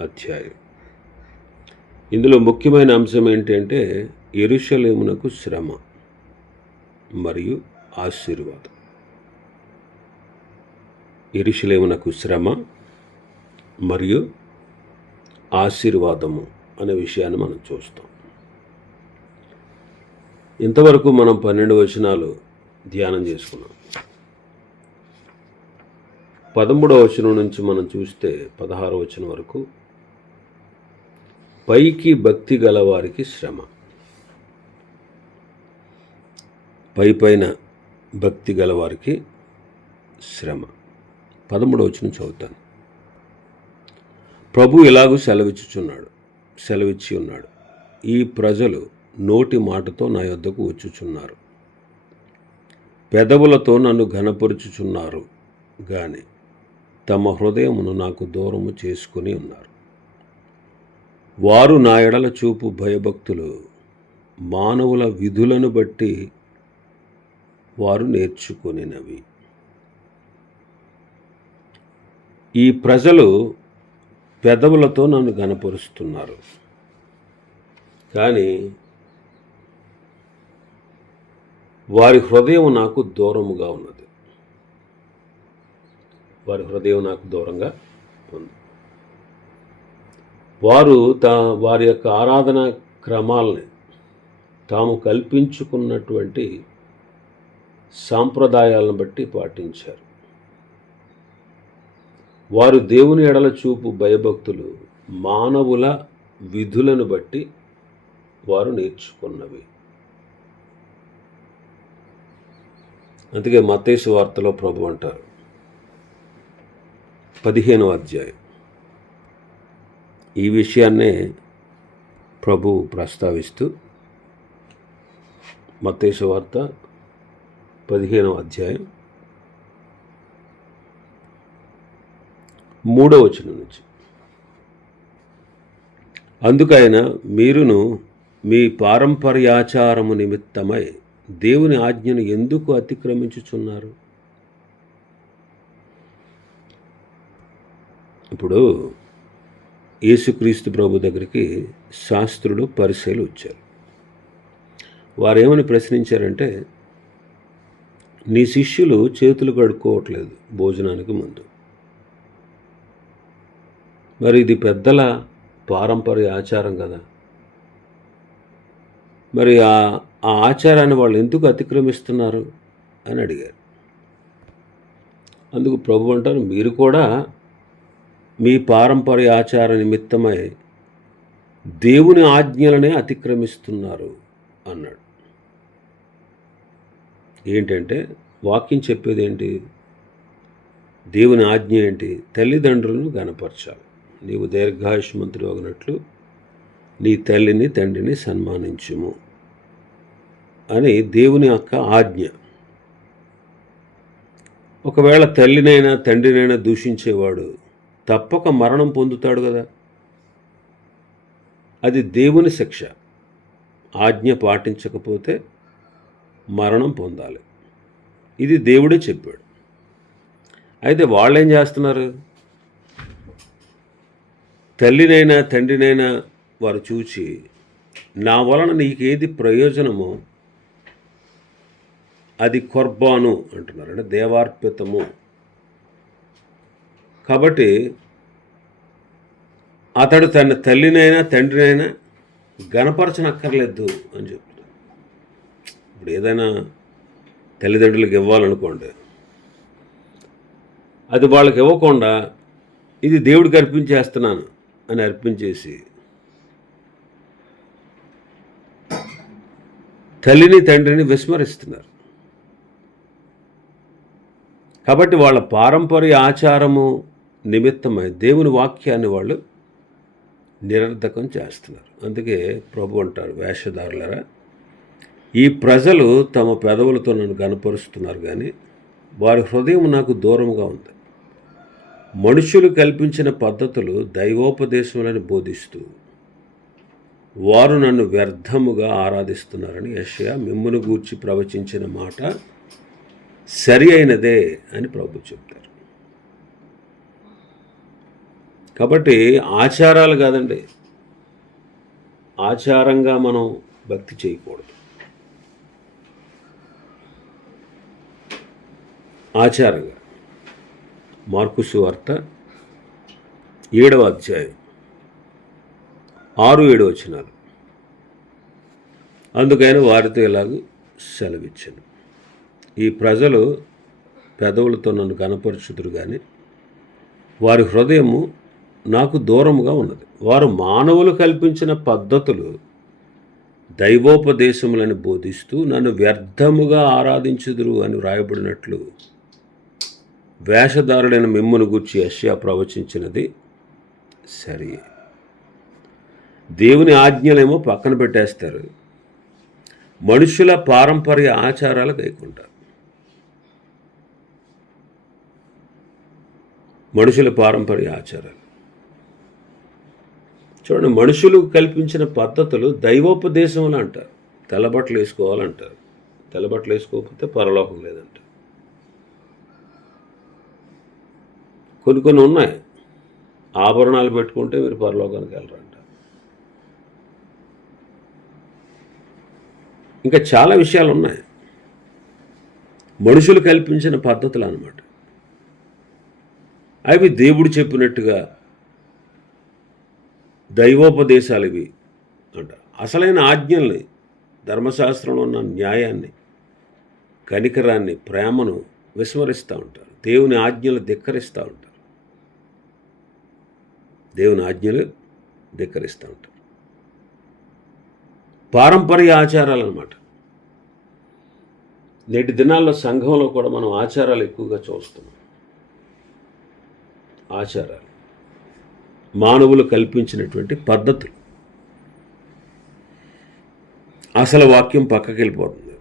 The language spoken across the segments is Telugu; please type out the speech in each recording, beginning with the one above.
అధ్యాయం. ఇందులో ముఖ్యమైన అంశం ఏంటంటే ఎరుషలేమునకు శ్రమ మరియు ఆశీర్వాదం. ఎరుషలేమునకు శ్రమ మరియు ఆశీర్వాదము అనే విషయాన్ని మనం చూస్తాం. ఇంతవరకు మనం పన్నెండు వచనాలు ధ్యానం చేసుకున్నాం. పదమూడవ వచనం నుంచి మనం చూస్తే పదహారవ వచనం వరకు పైకి భక్తి గలవారికి శ్రమ. పై పైన భక్తి గలవారికి శ్రమ. పదమూడవచనం చదువుతాను. ప్రభు ఇలాగూ సెలవిచ్చుచున్నాడు. సెలవిచ్చి ఉన్నాడు. ఈ ప్రజలు నోటి మాటతో నా యొద్దకు వచ్చుచున్నారు. పెదవులతో నన్ను ఘనపరుచుచున్నారు. కానీ తమ హృదయమును నాకు దూరము చేసుకుని ఉన్నారు. వారు నా ఎడల చూపు భయభక్తులు. మానవుల విధులను బట్టి వారు నేర్చుకునేవి ఈ ప్రజలు పెదవులతో నన్ను గనపరుస్తున్నారు కానీ వారి హృదయం నాకు దూరముగా ఉన్నది. వారి హృదయం నాకు దూరంగా వారు తా వారి యొక్క ఆరాధన క్రమాలని తాము కల్పించుకున్నటువంటి సాంప్రదాయాలను బట్టి పాటించారు. వారు దేవుని ఎడల చూపు భయభక్తులు మానవుల విధులను బట్టి వారు నేర్చుకున్నవి. అందుకే మతేసు వార్తలో ప్రభు అంటారు. పదిహేను అధ్యాయం. ఈ విషయాన్నే ప్రభు ప్రస్తావిస్తూ మతేసు వార్త పదిహేనవ అధ్యాయం మూడో వచనం నుంచి. అందుకైన మీరును మీ పారంపర్యాచారము నిమిత్తమై దేవుని ఆజ్ఞను ఎందుకు అతిక్రమించుచున్నారు? ఇప్పుడు యేసుక్రీస్తు ప్రభు దగ్గరికి శాస్త్రులు పరిశీలు వచ్చారు. వారేమని ప్రశ్నించారంటే నీ శిష్యులు చేతులు కడుక్కోవట్లేదు భోజనానికి ముందు. మరి ఇది పెద్దల పారంపర్య ఆచారం కదా. మరి ఆ ఆ ఆచారాన్ని వాళ్ళు ఎందుకు అతిక్రమిస్తున్నారు? అని అడిగారు. అందుకు ప్రభు అంటారు మీరు కూడా మీ పారంపర్య ఆచార నిమిత్తమై దేవుని ఆజ్ఞలనే అతిక్రమిస్తున్నారు అన్నాడు. ఏంటంటే వాక్యం చెప్పేది ఏంటి? దేవుని ఆజ్ఞ ఏంటి? తల్లిదండ్రులను గనపరచాలి నీవు దీర్ఘాయుష్మంతుడు అగినట్లు నీ తల్లిని తండ్రిని సన్మానించుము అని దేవుని యొక్క ఆజ్ఞ. ఒకవేళ తల్లినైనా తండ్రినైనా దూషించేవాడు తప్పక మరణం పొందుతాడు కదా. అది దేవుని శిక్ష. ఆజ్ఞ పాటించకపోతే మరణం పొందాలి. ఇది దేవుడే చెప్పాడు. అయితే వాళ్ళు ఏం చేస్తున్నారు? తల్లినైనా తండ్రినైనా వారు చూచి నా వలన నీకేది ప్రయోజనమో అది కొర్బాను అంటున్నారు. అంటే దేవార్పితము. కాబట్టి అతడు తన తల్లినైనా తండ్రినైనా గణపరచనక్కర్లేదు అని చెప్తాడు ఇప్పుడు ఏదైనా తల్లిదండ్రులకు ఇవ్వాలనుకోండి అది వాళ్ళకి ఇవ్వకుండా ఇది దేవుడికి అర్పించేస్తున్నాను అని అర్పించేసి తల్లిని తండ్రిని విస్మరిస్తున్నారు. కాబట్టి వాళ్ళ పారంపర్య ఆచారము నిమిత్తమై దేవుని వాక్యాన్ని వాళ్ళు నిరర్ధకం చేస్తున్నారు. అందుకే ప్రభు అంటారు వేషధారులరా ఈ ప్రజలు తమ పెదవులతో నన్ను కనపరుస్తున్నారు కానీ వారి హృదయం నాకు దూరంగా ఉంది. మనుషులు కల్పించిన పద్ధతులు దైవోపదేశములను బోధిస్తూ వారు నన్ను వ్యర్థముగా ఆరాధిస్తున్నారని యషయా మిమ్మును గూర్చి ప్రవచించిన మాట సరి అయినదే అని ప్రభు చెప్తారు. కాబట్టి ఆచారాలు కాదండి. ఆచారంగా మనం భక్తి చేయకూడదు. ఆచారంగా. మార్కుసు వార్త ఏడవ అధ్యాయం. ఆరు ఏడు వచ్చినారు అందుకైనా వారితో ఇలాగ సెలవిచ్చాను. ఈ ప్రజలు పెదవులతో నన్ను కనపరుచుదురు కానీ వారి హృదయము నాకు దూరముగా ఉన్నది. వారు మానవులు కల్పించిన పద్ధతులు దైవోపదేశములను బోధిస్తూ నన్ను వ్యర్థముగా ఆరాధించుదురు అని వ్రాయబడినట్లు వేషధారుడైన మిమ్మును గూర్చి యష్యా ప్రవచించినది సరి దేవుని ఆజ్ఞలేమో పక్కన పెట్టేస్తారు. మనుషుల పారంపర్య ఆచారాలు కైకుంటారు మనుషుల పారంపర్య ఆచారాలు. చూడండి మనుషులు కల్పించిన పద్ధతులు దైవోపదేశములు అంటారు. తెల్లబట్టలు వేసుకోవాలంటారు. తెల్లబట్టలు వేసుకోకపోతే పరలోకం లేదంట. కొన్ని కొన్ని ఉన్నాయి. ఆభరణాలు పెట్టుకుంటే మీరు పరలోకానికి వెళ్ళరంట. ఇంకా చాలా విషయాలు ఉన్నాయి. మనుషులు కల్పించిన పద్ధతులు అన్నమాట. అవి దేవుడు చెప్పినట్టుగా దైవోపదేశాలు ఇవి. అంట అసలైన ఆజ్ఞల్ని ధర్మశాస్త్రంలో ఉన్న న్యాయాన్ని కనికరాన్ని ప్రేమను విస్మరిస్తూ ఉంటారు. దేవుని ఆజ్ఞలు ధిక్కరిస్తూ ఉంటారు. దేవుని ఆజ్ఞలు ధిక్కరిస్తూ ఉంటారు. పారంపర్య ఆచారాలు అన్నమాట నేటి దినాల్లో సంఘంలో కూడా మనం ఆచారాలు ఎక్కువగా చూస్తున్నాం. ఆచారాలు. మానవులు కల్పించినటువంటి పద్ధతులు. అసలు వాక్యం పక్కకి వెళ్ళిపోతుంది.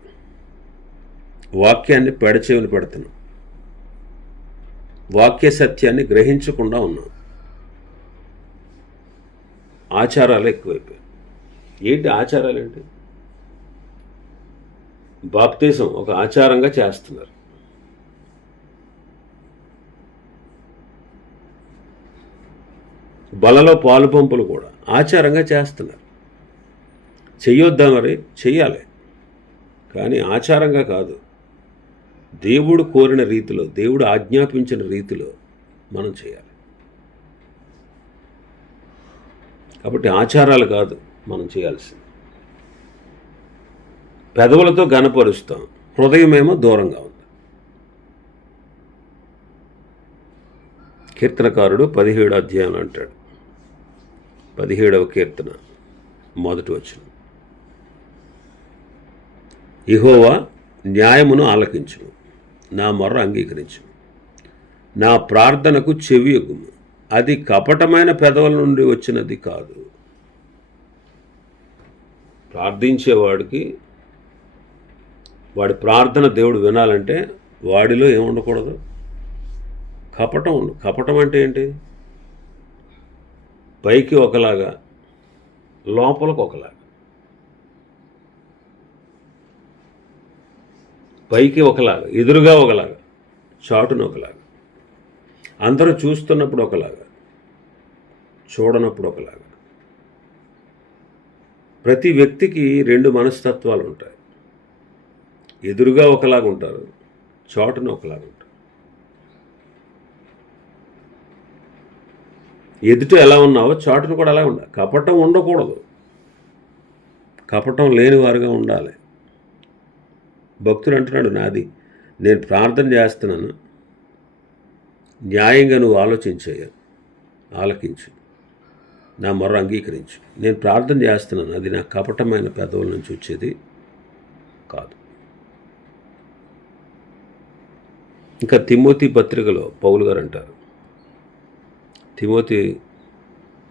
వాక్యాన్ని పెడచేవిని పెడుతున్నాం. వాక్య సత్యాన్ని గ్రహించకుండా ఉన్నాం. ఆచారాలు ఎక్కువైపోయాయి. ఏంటి ఆచారాలు ఏంటి బాప్తీసం ఒక ఆచారంగా చేస్తున్నారు. బలలో పాలు పంపులు కూడా ఆచారంగా చేస్తున్నారు. చెయ్యొద్దా మరి చెయ్యాలి. కానీ ఆచారంగా కాదు. దేవుడు కోరిన రీతిలో దేవుడు ఆజ్ఞాపించిన రీతిలో మనం చేయాలి కాబట్టి ఆచారాలు కాదు మనం చేయాల్సింది. పెదవులతో గనపరుస్తాం హృదయమేమో దూరంగా ఉంది. కీర్తనకారుడు పదిహేడు అధ్యాయం అంటాడు. పదిహేడవ కీర్తన మొదటి వచ్చిన ఇహోవా న్యాయమును ఆలకించుము నా మొర్ర అంగీకరించు నా ప్రార్థనకు చెవియగుము అది కపటమైన పెదవుల నుండి వచ్చినది కాదు. ప్రార్థించేవాడికి వాడి ప్రార్థన దేవుడు వినాలంటే వాడిలో ఏముండకూడదు? కపటం కపటం అంటే ఏంటి? పైకి ఒకలాగా లోపలకు ఒకలాగా. పైకి ఒకలాగా ఎదురుగా ఒకలాగా చాటున ఒకలాగా. అందరూ చూస్తున్నప్పుడు ఒకలాగా చూడనప్పుడు ఒకలాగా. ప్రతి వ్యక్తికి రెండు మనస్తత్వాలు ఉంటాయి. ఎదురుగా ఒకలాగా ఉంటారు చాటున ఒకలాగా ఉంటారు. ఎదుట ఎలా ఉన్నావో చాటును కూడా అలా ఉండాలి. కపటం ఉండకూడదు. కపటం లేనివారుగా ఉండాలి. భక్తుడు అంటున్నాడు నాది నేను ప్రార్థన చేస్తున్నాను. న్యాయంగా నువ్వు ఆలోచించేయ ఆలకించు. నా మొర్ర అంగీకరించు. నేను ప్రార్థన చేస్తున్నాను. అది నా కపటమైన పెదవుల నుంచి వచ్చేది కాదు. ఇంకా తిమ్మోతి పత్రికలో పౌలు గారు అంటారు తిమోతి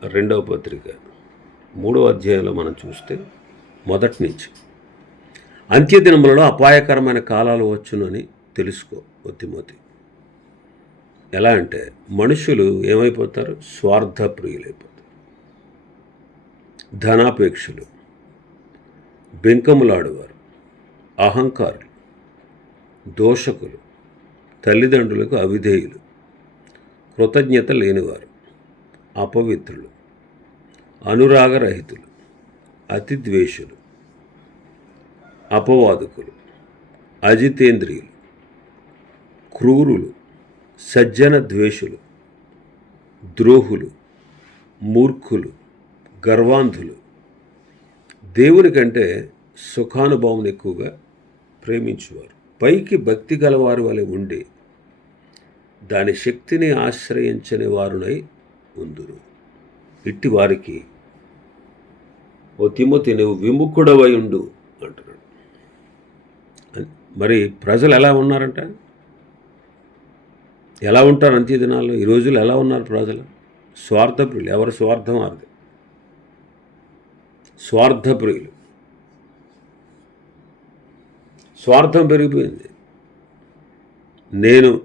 రెండవ పత్రిక మూడవ అధ్యాయంలో మనం చూస్తే మొదటి నుంచి అంత్యదినములలో అపాయకరమైన కాలాలు వచ్చునని తెలుసుకో తిమోతి. ఎలా అంటే మనుషులు ఏమైపోతారు? స్వార్థ ప్రియులైపోతారు. ధనాపేక్షలు బెంకములాడువారు అహంకారులు దోషకులు తల్లిదండ్రులకు అవిధేయులు కృతజ్ఞత లేనివారు అపవిత్రులు అనురాగరహితులు అతిద్వేషులు అపవాదకులు అజితేంద్రియులు క్రూరులు సజ్జన ద్వేషులు ద్రోహులు మూర్ఖులు గర్వాంధులు. దేవుని కంటే సుఖానుభవం ఎక్కువగా ప్రేమించువారు. పైకి భక్తి గలవారి వలె ఉండి దాని శక్తిని ఆశ్రయించని వారునై ఉందురు ఇట్టి వారికి ఓ తిమ్మతి నువ్వు విముఖుడవై ఉండు అంటున్నాడు. మరి ప్రజలు ఎలా ఉన్నారంట? ఎలా ఉంటారు అంత్య దినాల్లో? ఈ రోజులు ఎలా ఉన్నారు ప్రజలు? స్వార్థప్రియులు. ఎవరు స్వార్థం వారిది? స్వార్థప్రియులు. స్వార్థం పెరిగిపోయింది. నేను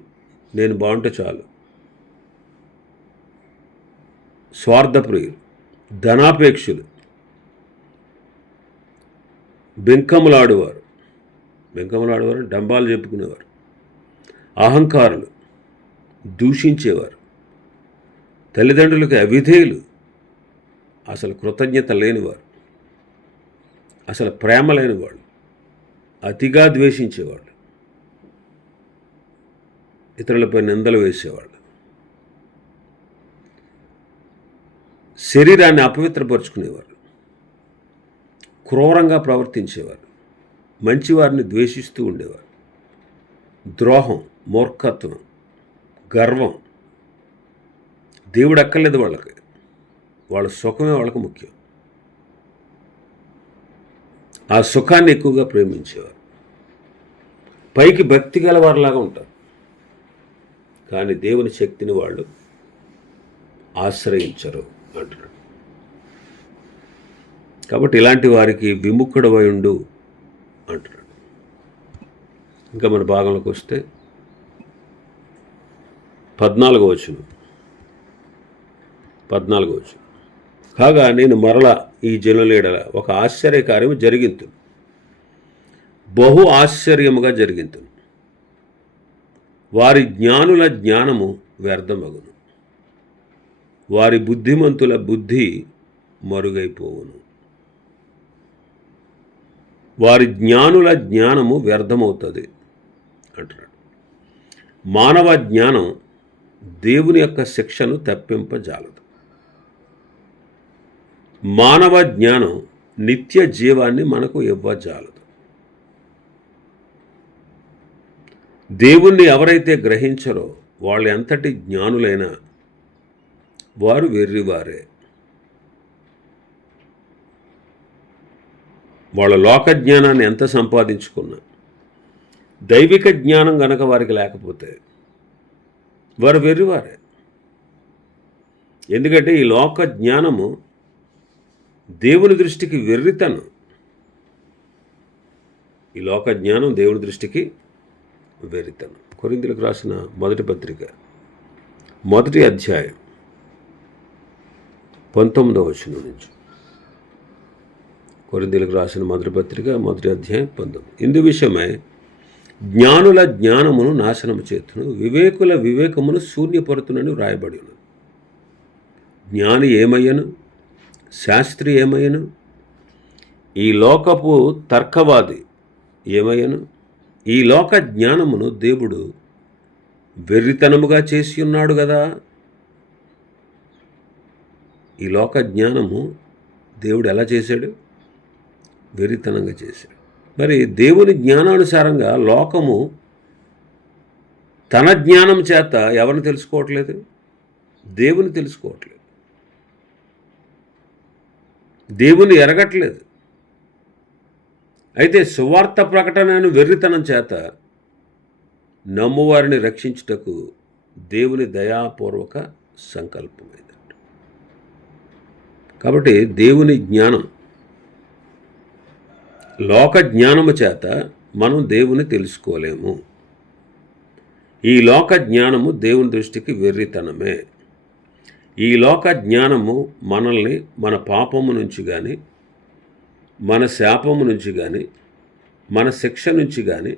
నేను బాగుంటే చాలు. స్వార్థప్రియులు ధనాపేక్షులు బెంకములాడువారు. బెంకములాడువారు డంబాలు చెప్పుకునేవారు. అహంకారులు దూషించేవారు. తల్లిదండ్రులకు అవిధేయులు అసలు కృతజ్ఞత లేనివారు. అసలు ప్రేమ లేనివాళ్ళు అతిగా ద్వేషించేవాళ్ళు. ఇతరులపై నిందలు వేసేవాళ్ళు. శరీరాన్ని అపవిత్రపరుచుకునేవారు క్రూరంగా ప్రవర్తించేవారు మంచివారిని ద్వేషిస్తూ ఉండేవారు ద్రోహం మూర్ఖత్వం గర్వం దేవుడు అక్కర్లేదు వాళ్ళకి. వాళ్ళ సుఖమే వాళ్ళకి ముఖ్యం. ఆ సుఖాన్ని ఎక్కువగా ప్రేమించేవారు. పైకి భక్తి గలవారిలాగా ఉంటారు. కానీ దేవుని శక్తిని వాళ్ళు ఆశ్రయించరు. అంటున్నాడు కాబట్టి ఇలాంటి వారికి విముఖుడవై ఉండు అంటున్నాడు. ఇంకా మన భాగంలోకి వస్తే పద్నాలుగో వచ్చును పద్నాలుగో వచ్చును కాగా నేను మరల ఈ జనులేడల ఒక ఆశ్చర్యకార్యము జరిగింది బహు ఆశ్చర్యముగా జరిగింది వారి జ్ఞానుల జ్ఞానము వ్యర్థమగును. వారి బుద్ధిమంతుల బుద్ధి మరుగైపోవును. వారి జ్ఞానుల జ్ఞానము వ్యర్థమవుతుంది అంటున్నాడు. మానవ జ్ఞానం దేవుని యొక్క శిక్షను తప్పింపజాలదు. మానవ జ్ఞానం నిత్య జీవాన్ని మనకు ఇవ్వజాలదు. దేవుణ్ణి ఎవరైతే గ్రహించరో వాళ్ళు ఎంతటి జ్ఞానులైనా వారు వెర్రివారే. వాళ్ళ లోక జ్ఞానాన్ని ఎంత సంపాదించుకున్నా. దైవిక జ్ఞానం గనక వారికి లేకపోతే వారు వెర్రివారే. ఎందుకంటే ఈ లోక జ్ఞానము దేవుని దృష్టికి వెర్రితనం. ఈ లోక జ్ఞానం దేవుని దృష్టికి వెర్రితనం. కొరిందులకు రాసిన మొదటి పత్రిక మొదటి అధ్యాయం. పంతొమ్మిదవ వచనం నుంచి. కొరిందీలకు రాసిన మొదటి పత్రిక మొదటి అధ్యాయం పంతొమ్మిది. ఇందు విషయమై జ్ఞానుల జ్ఞానమును నాశనము చేతును వివేకుల వివేకమును శూన్యపరుతునని వ్రాయబడి ఉన్నది. జ్ఞాని ఏమయ్యను? శాస్త్రి ఏమయ్యను? ఈ లోకపు తర్కవాది ఏమయ్యను? ఈ లోక జ్ఞానమును దేవుడు వెర్రితనముగా చేసి ఉన్నాడు కదా. ఈ లోక జ్ఞానము దేవుడు ఎలా చేశాడు? వెరితనంగా చేశాడు. మరి దేవుని జ్ఞానానుసారంగా లోకము తన జ్ఞానం చేత ఎవరిని తెలుసుకోవట్లేదు? దేవుని తెలుసుకోవట్లేదు. దేవుని ఎరగట్లేదు. అయితే సువార్త ప్రకటనను వెర్రితనం చేత నమ్మువారిని రక్షించుటకు దేవుని దయాపూర్వక సంకల్పమైంది కాబట్టి దేవుని జ్ఞానం లోక జ్ఞానము చేత మనం దేవుని తెలుసుకోలేము. ఈ లోక జ్ఞానము దేవుని దృష్టికి వెర్రితనమే. ఈ లోక జ్ఞానము మనల్ని మన పాపము నుంచి కానీ మన శాపము నుంచి కానీ మన శిక్ష నుంచి కానీ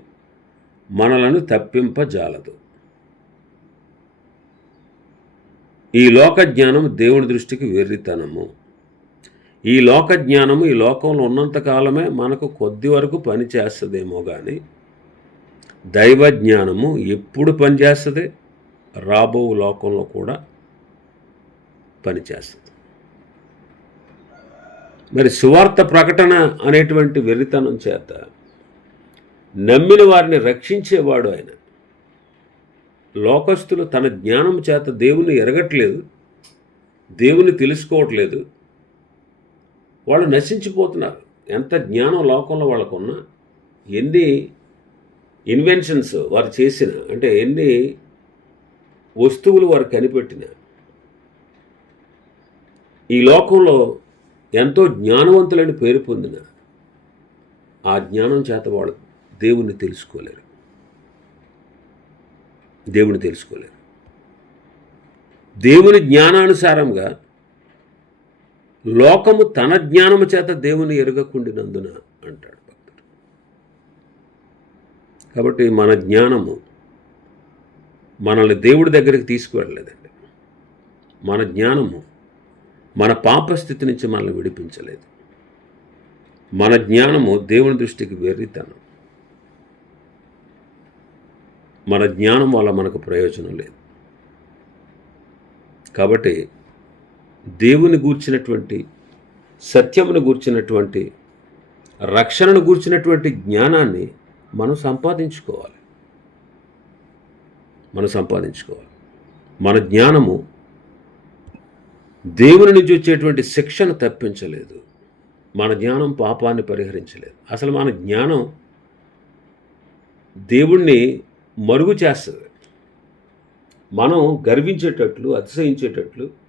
మనలను తప్పింపజాలదు. ఈ లోక జ్ఞానం దేవుని దృష్టికి వెర్రితనము. ఈ లోక జ్ఞానము ఈ లోకంలో ఉన్నంత కాలమే మనకు కొద్ది వరకు పని చేస్తుందేమో కానీ దైవ జ్ఞానము ఎప్పుడు పనిచేస్తుంది రాబో లోకంలో కూడా పనిచేస్తుంది మరి సువార్త ప్రకటన అనేటువంటి వెరితనం చేత నమ్మిన వారిని రక్షించేవాడు ఆయన. లోకస్తులు తన జ్ఞానం చేత దేవుని ఎరగట్లేదు దేవుని తెలుసుకోవట్లేదు వాళ్ళు నశించిపోతున్నారు. ఎంత జ్ఞానం లోకంలో వాళ్ళకున్నా ఎన్ని ఇన్వెన్షన్స్ వారు చేసిన అంటే ఎన్ని వస్తువులు వారు కనిపెట్టిన ఈ లోకంలో ఎంతో జ్ఞానవంతులని పేరు పొందిన ఆ జ్ఞానం చేత వాళ్ళు దేవుణ్ణి తెలుసుకోలేరు. దేవుని తెలుసుకోలేరు. దేవుని జ్ఞానానుసారంగా లోకము తన జ్ఞానము చేత దేవుని ఎరగకుండినందున అంటాడు భక్తుడు. కాబట్టి మన జ్ఞానము మనల్ని దేవుడి దగ్గరికి తీసుకువెళ్ళలేదండి. మన జ్ఞానము మన పాపస్థితి నుంచి మనల్ని విడిపించలేదు. మన జ్ఞానము దేవుని దృష్టికి వెర్రితనం. మన జ్ఞానం వల్ల మనకు ప్రయోజనం లేదు. కాబట్టి దేవుని గూర్చినటువంటి సత్యమును గూర్చినటువంటి రక్షణను గూర్చినటువంటి జ్ఞానాన్ని మనం సంపాదించుకోవాలి. మనం సంపాదించుకోవాలి. మన జ్ఞానము దేవుని నుంచి వచ్చేటువంటి శిక్షను తప్పించలేదు. మన జ్ఞానం పాపాన్ని పరిహరించలేదు. అసలు మన జ్ఞానం దేవుణ్ణి మరుగు చేస్తుంది. మనం గర్వించేటట్లు అతిశయించేటట్లు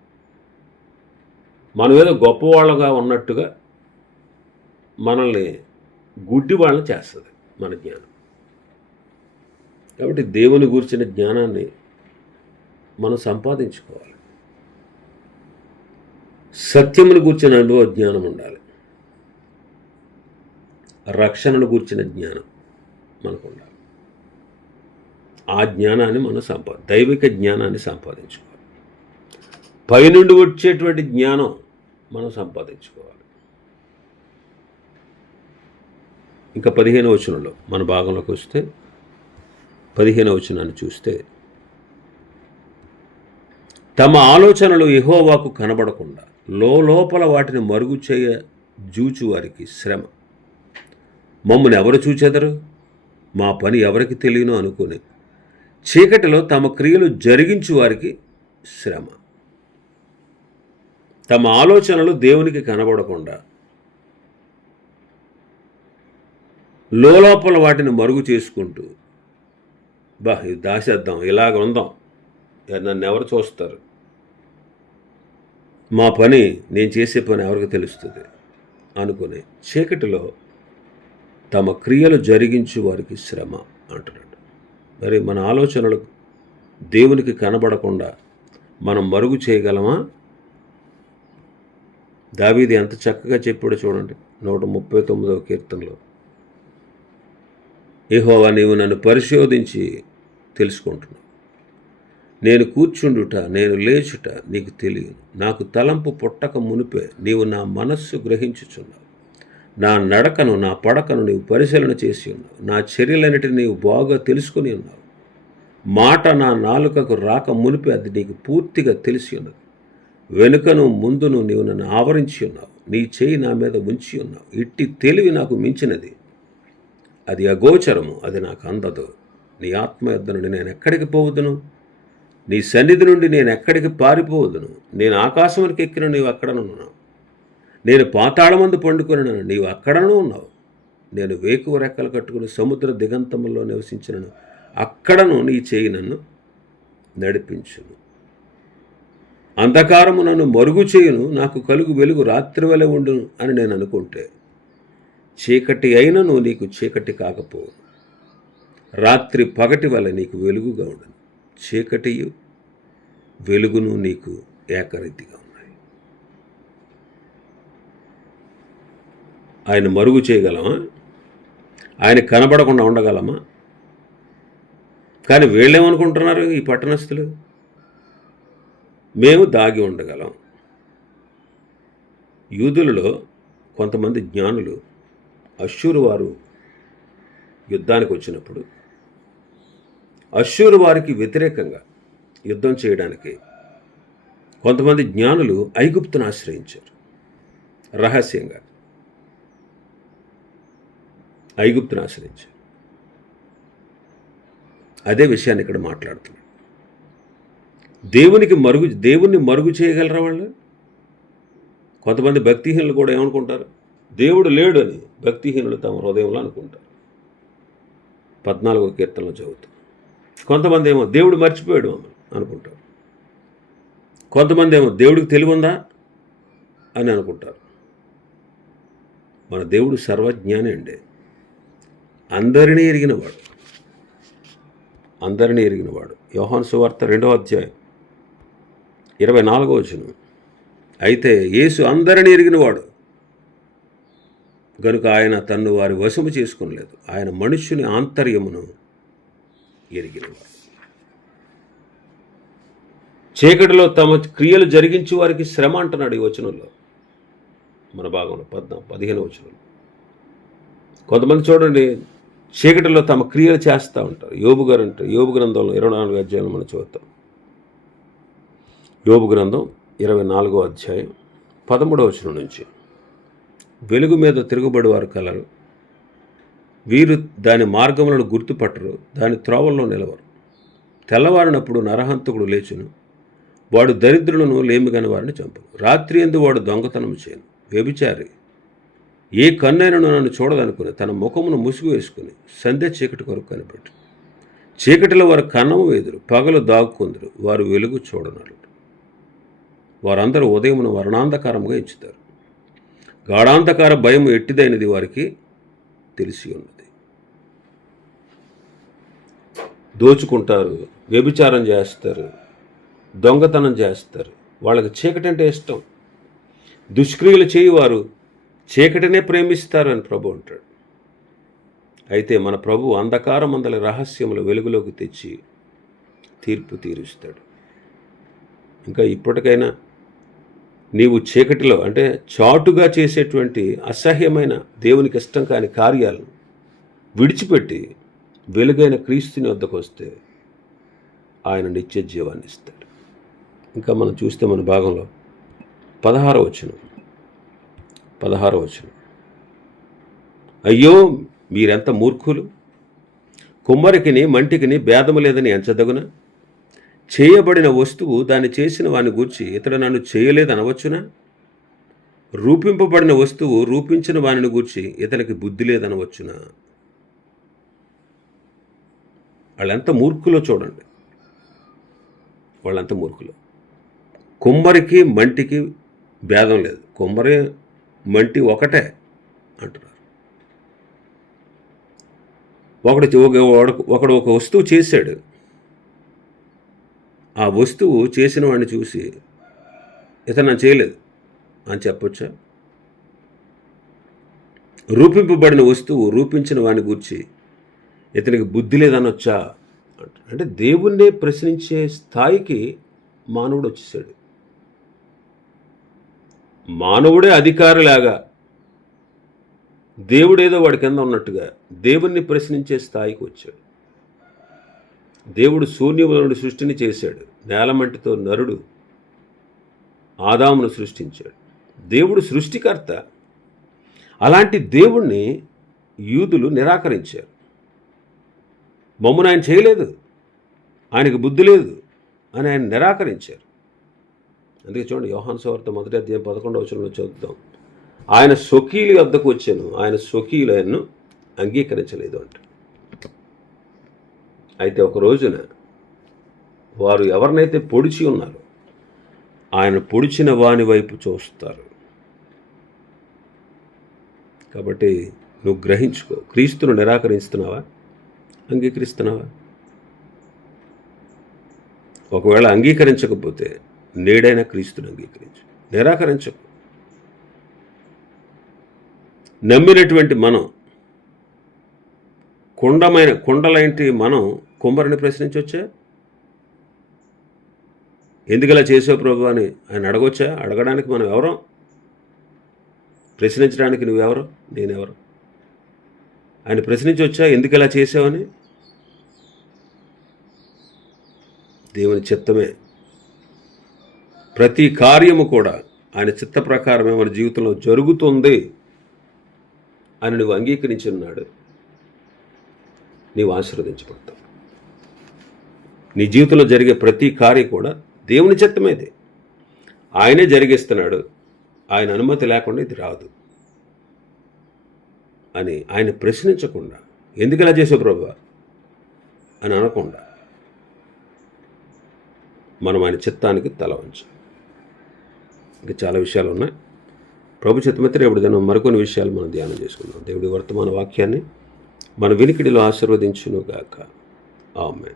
మనం ఏదో గొప్పవాళ్ళగా ఉన్నట్టుగా మనల్ని గుడ్డి వాళ్ళని చేస్తుంది మన జ్ఞానం. కాబట్టి దేవుని గురించిన జ్ఞానాన్ని మనం సంపాదించుకోవాలి. సత్యమును గురించిన అనుభవ జ్ఞానం ఉండాలి. రక్షణను గురించిన జ్ఞానం మనకు ఉండాలి ఆ జ్ఞానాన్ని మనం సంపా దైవిక జ్ఞానాన్ని సంపాదించుకోవాలి. పైనుండి వచ్చేటువంటి జ్ఞానం మనం సంపాదించుకోవాలి. ఇంకా పదిహేను వచనంలో మన భాగంలోకి వస్తే పదిహేను వచనాన్ని చూస్తే తమ ఆలోచనలు ఇహోవాకు కనబడకుండా లోపల వాటిని మరుగు చేయ జూచు వారికి శ్రమ. మమ్మల్ని ఎవరు చూచెదరు? మా పని ఎవరికి తెలియను అనుకుని చీకటిలో తమ క్రియలు జరిగించు వారికి శ్రమ. తమ ఆలోచనలు దేవునికి కనబడకుండా లోపల వాటిని మరుగు చేసుకుంటూ బా ఇది దాసేద్దాం ఇలాగ ఉందాం. నన్ను ఎవరు చూస్తారు? మా పని నేను చేసే పని ఎవరికి తెలుస్తుంది? అనుకునే చీకటిలో తమ క్రియలు జరిగించు వారికి శ్రమ అంటున్నాడు. మరి మన ఆలోచనలు దేవునికి కనబడకుండా మనం మరుగు చేయగలమా? దావీది ఎంత చక్కగా చెప్పాడో చూడండి. నూట ముప్పై తొమ్మిదవ కీర్తనలో. ఏహోవా నీవు నన్ను పరిశోధించి తెలుసుకుంటున్నావు. నేను కూర్చుండుట నేను లేచుట నీకు తెలియదు. నాకు తలంపు పుట్టక మునిపే నీవు నా మనస్సు గ్రహించుచున్నావు. నా నడకను నా పడకను నీవు పరిశీలన చేసి ఉన్నావు. నా చర్యలన్నిటిని నీవు బాగా తెలుసుకుని ఉన్నావు. మాట నా నాలుకకు రాక మునిపే అది నీకు పూర్తిగా తెలిసి ఉన్నది. వెనుకను ముందును నీవు నన్ను ఆవరించి ఉన్నావు. నీ చేయి నా మీద ఉంచి ఉన్నావు. ఇట్టి తెలివి నాకు మించినది. అది అగోచరము అది నాకు అందదు. నీ ఆత్మ యొద్ద నుండి నేను ఎక్కడికి పోవదును? నీ సన్నిధి నుండి నేను ఎక్కడికి పారిపోవదును? నేను ఆకాశమునికి ఎక్కిన నీవు అక్కడను ఉన్నావు. నేను పాతాళమందు పండుకున్నాను నీవు అక్కడను ఉన్నావు. నేను వేకువ రెక్కలు కట్టుకుని సముద్ర దిగంతములో నివసించినను. అక్కడను నీ చేయి నన్ను నడిపించును. అంధకారము నన్ను మరుగు చేయును నాకు కలుగు వెలుగు రాత్రి వలె ఉండును అని నేను అనుకుంటే చీకటి అయినను నీకు చీకటి కాకపోవు రాత్రి పగటి వల్ల నీకు వెలుగుగా ఉండను. చీకటియు వెలుగును నీకు ఏకరీతిగా ఉన్నాయి. ఆయన మరుగు చేయగలమా? ఆయన కనబడకుండా ఉండగలమా? కానీ వీళ్ళేమనుకుంటున్నారు ఈ పట్టణస్థులు? మేము దాగి ఉండగలం. యూదులలో కొంతమంది జ్ఞానులు అశ్షూరు వారు యుద్ధానికి వచ్చినప్పుడు అశ్షూరు వారికి వ్యతిరేకంగా యుద్ధం చేయడానికి కొంతమంది జ్ఞానులు ఐగుప్తును ఆశ్రయించారు. రహస్యంగా ఐగుప్తును ఆశ్రయించారు. అదే విషయాన్ని ఇక్కడ మాట్లాడుతున్నాం. దేవునికి మరుగు దేవుణ్ణి మరుగు చేయగలరా వాళ్ళు? కొంతమంది భక్తిహీనులు కూడా ఏమనుకుంటారు? దేవుడు లేడు అని భక్తిహీనులు తమ హృదయంలో అనుకుంటారు. పద్నాలుగో కీర్తనలో చదువుతాం. కొంతమంది ఏమో దేవుడు మర్చిపోయాడు మమ్మల్ని అనుకుంటారు. కొంతమంది ఏమో దేవుడికి తెలివి ఉందా అని అనుకుంటారు. మన దేవుడు సర్వజ్ఞాని అండి. అందరినీ ఎరిగినవాడు. అందరినీ ఎరిగినవాడు. యోహాన్ సువార్త రెండవ అధ్యాయం. ఇరవై నాలుగో వచనం. అయితే యేసు అందరినీ ఎరిగినవాడు. గనుక ఆయన తన్ను వారి వశము చేసుకునలేదు. ఆయన మనుష్యుని ఆంతర్యమును ఎరిగినవాడు. చీకటిలో తమ క్రియలు జరిగించి వారికి శ్రమ అంటున్నాడు ఈ వచనంలో. మన భాగంలో పద్నా పదిహేను వచనంలో. కొంతమంది చూడండి చీకటిలో తమ క్రియలు చేస్తూ ఉంటారు. యోబు గారు అంటే యోబు గ్రంథంలో ఇరవై నాలుగు అధ్యాయంలో మనం చూద్దాం. యోబు గ్రంథం ఇరవై నాలుగో అధ్యాయం పదమూడవ వచనం నుంచి. వెలుగు మీద తిరుగుబడి వారు కలరు. వీరు దాని మార్గములను గుర్తుపట్టరు దాని త్రోవల్లో నిలవరు. తెల్లవారినప్పుడు నరహంతకుడు లేచును. వాడు దరిద్రులను లేమిగని వారిని చంపను. రాత్రి ఎందు వాడు దొంగతనం చేయను. వ్యభిచారి. ఏ కన్నైనను నన్ను చూడదనుకుని తన ముఖమును ముసుగు వేసుకుని సంధ్య చీకటి కొరకు కనిపెట్టు. చీకటిలో వారు కన్నము వేదురు పగలు దాక్కుందరు వారు వెలుగు చూడనరు వారందరూ ఉదయమును వర్ణాంధకారముగా ఎంచుతారు గాఢాంధకార భయం ఎట్టిదైనది వారికి తెలిసి ఉన్నది. దోచుకుంటారు వ్యభిచారం చేస్తారు దొంగతనం చేస్తారు. వాళ్ళకి చీకటి అంటే ఇష్టం. దుష్క్రియలు చేయువారు చీకటినే ప్రేమిస్తారు అని ప్రభు అంటాడు. అయితే మన ప్రభు అంధకారం అందల రహస్యములు వెలుగులోకి తెచ్చి తీర్పు తీరుస్తాడు. ఇంకా ఇప్పటికైనా నీవు చీకటిలో అంటే చాటుగా చేసేటువంటి అసహ్యమైన దేవునికి ఇష్టం కాని కార్యాలను విడిచిపెట్టి వెలుగైన క్రీస్తుని వద్దకు వస్తే ఆయన నిత్య జీవాన్ని ఇస్తాడు. ఇంకా మనం చూస్తే మన భాగంలో పదహార వచనం. పదహార వచనం. అయ్యో మీరెంత మూర్ఖులు? కుమ్మరికిని మంటికిని భేదము లేదని ఎంచదగునా? చేయబడిన వస్తువు దాన్ని చేసిన వాని గూర్చి ఇతడు నన్ను చేయలేదనవచ్చునా? రూపింపబడిన వస్తువు రూపించిన వానిని గూర్చి ఇతనికి బుద్ధి లేదనవచ్చునా? వాళ్ళంత మూర్ఖులో చూడండి. వాళ్ళంత మూర్ఖులు. కుమ్మరికి మంటికి భేదం లేదు. కుమ్మరి మంటి ఒకటే అంటున్నారు. ఒకడు ఒకడు ఒక వస్తువు చేశాడు. ఆ వస్తువు చేసిన వాడిని చూసి ఇతను నన్ను చేయలేదు అని చెప్పొచ్చా? రూపింపబడిన వస్తువు రూపించిన వాడిని గురించి ఇతనికి బుద్ధి లేదనొచ్చా? అంటే దేవుణ్ణే ప్రశ్నించే స్థాయికి మానవుడు వచ్చేసాడు. మానవుడే అధికారిలాగా దేవుడేదో వాడి కింద ఉన్నట్టుగా దేవుణ్ణి ప్రశ్నించే స్థాయికి వచ్చాడు. దేవుడు శూన్యములను సృష్టిని చేశాడు. నేలమంటితో నరుడు ఆదామును సృష్టించాడు. దేవుడు సృష్టికర్త. అలాంటి దేవుణ్ణి యూదులు నిరాకరించారు. మమ్మను ఆయన చేయలేదు. ఆయనకు బుద్ధి లేదు అని ఆయన నిరాకరించారు. అందుకే చూడండి యోహాన్ సవార్త మొదటి అధ్యాయం పదకొండవ వచనంలో చదువుతాం. ఆయన స్వకీయుల వద్దకు వచ్చాను. ఆయన స్వకీయులు ఆయన్ను అంగీకరించలేదు అంటారు అయితే ఒక రోజున వారు ఎవరినైతే పొడిచి ఉన్నారో ఆయన పొడిచిన వాని వైపు చూస్తారు. కాబట్టి నువ్వు గ్రహించుకో. క్రీస్తును నిరాకరిస్తున్నావా? అంగీకరిస్తున్నావా? ఒకవేళ అంగీకరించకపోతే నేడైనా క్రీస్తుని అంగీకరించు. నిరాకరించకు. నమ్మినటువంటి మనం కుండమైన కుండలాంటి మనం కుమ్మరిని ప్రశ్నించవచ్చా ఎందుకు ఇలా చేసావు ప్రభు అని ఆయన అడగొచ్చా? అడగడానికి మనం ఎవరం? ప్రశ్నించడానికి నువ్వెవరు? నేనెవరు? ఆయన ప్రశ్నించవచ్చా ఎందుకు ఇలా చేసావని దేవుని చిత్తమే. ప్రతి కార్యము కూడా ఆయన చిత్త ప్రకారమే మన జీవితంలో జరుగుతుంది అని నువ్వు అంగీకరించి ఉన్నాడు. నీవు ఆశీర్వదించబడతావు. నీ జీవితంలో జరిగే ప్రతి కార్యం కూడా దేవుని చిత్తమేది ఆయనే జరిగిస్తున్నాడు. ఆయన అనుమతి లేకుండా ఇది రాదు. అని ఆయన ప్రశ్నించకుండా ఎందుకు ఇలా చేసావు ప్రభు? అని అనకుండా మనం ఆయన చిత్తానికి తల వంచాం ఇంకా చాలా విషయాలు ఉన్నాయి. ప్రభు చిత్తమైతే రేపు దినం మరికొన్ని విషయాలు మనం ధ్యానం చేసుకుందాం. దేవుడి వర్తమాన వాక్యాన్ని మన వినికిడిలో ఆశీర్వదించును గాక ఆమె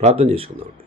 ప్రార్థన చేసుకుందాం.